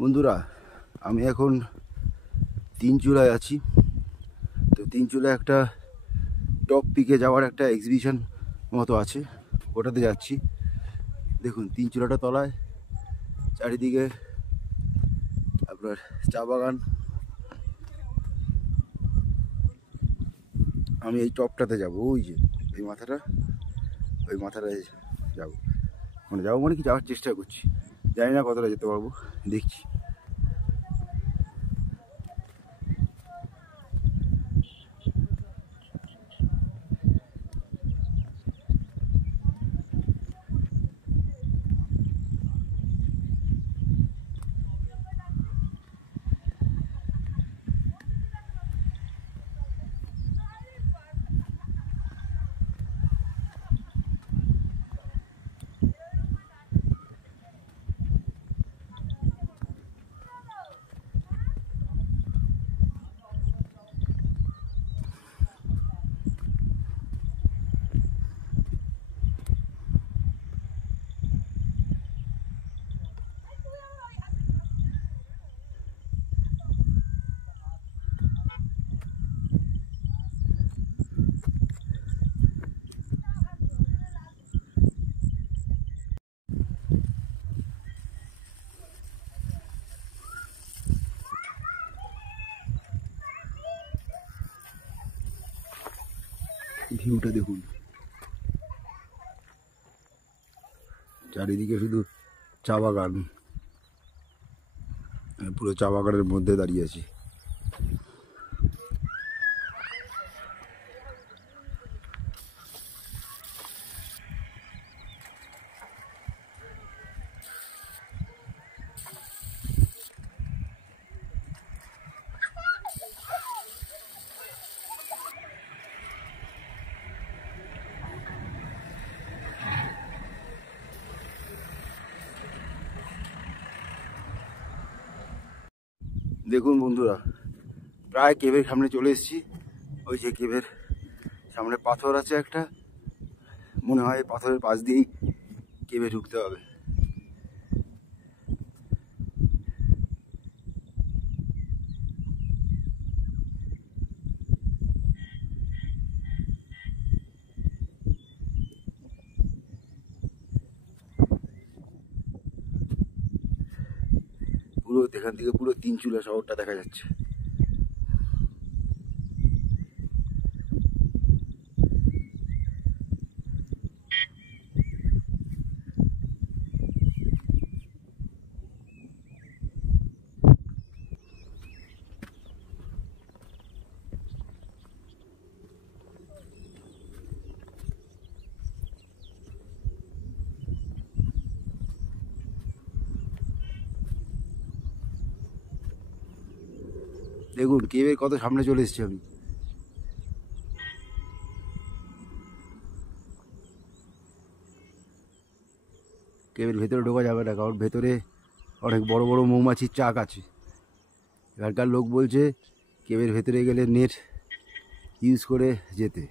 বন্ধুরা, আমি এখন তিনচূড়ায় আছি। তো তিনচূড়ায় একটা টপ পিকে যাওয়ার একটা এক্সিবিশন মতো আছে, ওটাতে যাচ্ছি। দেখুন তিনচূড়াটা তলায়, চারিদিকে আপনার চা বাগান। আমি এই টপটাতে যাব, ওই যে ওই মাথাটায় যাব। মানে যাবো মানে কি, যাওয়ার চেষ্টা করছি, জানি না কতটা যেতে পারবো, দেখছি। ভিউটা দেখুন, চারিদিকে শুধু চা বাগান। পুরো চা বাগানের মধ্যে দাঁড়িয়ে আছি। দেখুন বন্ধুরা, প্রায় কেভের সামনে চলে এসেছি। ওই যে কেভের সামনে পাথর আছে একটা, মনে হয় পাথরের পাশ দিয়েই কেভে ঢুকতে হবে। পুরো এখান থেকে পুরো তিনচূড়া শহরটা দেখা যাচ্ছে। দেখুন কেভের কত সামনে চলে এসেছি আমি। কেভের ভেতরে ঢোকা যাবে না, কারণ ভেতরে অনেক বড় বড় মৌমাছির চাক আছে। এখানকার লোক বলছে কেভের ভেতরে গেলে নেট ইউজ করে যেতে,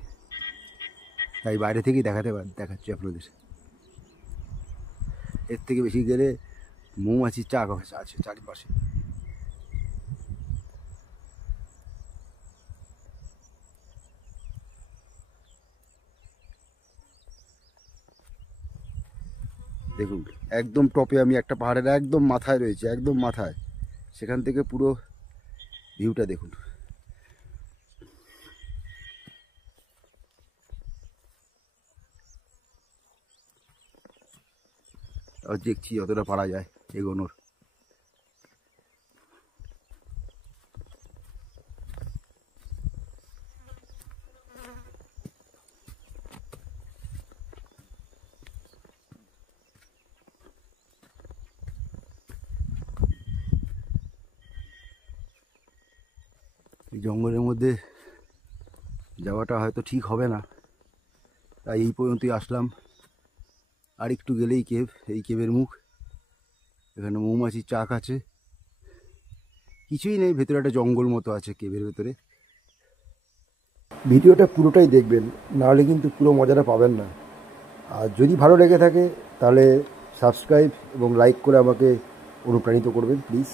তাই বাইরে থেকেই দেখাচ্ছি আপনাদের। এর থেকে বেশি গেলে মৌমাছির চাক আছে চারিপাশে। দেখুন একদম টপে আমি, একটা পাহাড়ের একদম মাথায় রয়েছে, একদম মাথায়। সেখান থেকে পুরো ভিউটা দেখুন। আর দেখছি যতটা পারা যায় এগোনোর। এই জঙ্গলের মধ্যে যাওয়াটা হয়তো ঠিক হবে না, তাই এই পর্যন্তই আসলাম। আর একটু গেলেই কেভ, এই কেভের মুখ। এখানে মৌমাছির চাক আছে, কিছুই নেই, ভেতরে একটা জঙ্গল মতো আছে কেভের ভেতরে। ভিডিওটা পুরোটাই দেখবেন, নাহলে কিন্তু পুরো মজাটা পাবেন না। আর যদি ভালো লেগে থাকে তাহলে সাবস্ক্রাইব এবং লাইক করে আমাকে অনুপ্রাণিত করবেন প্লিজ।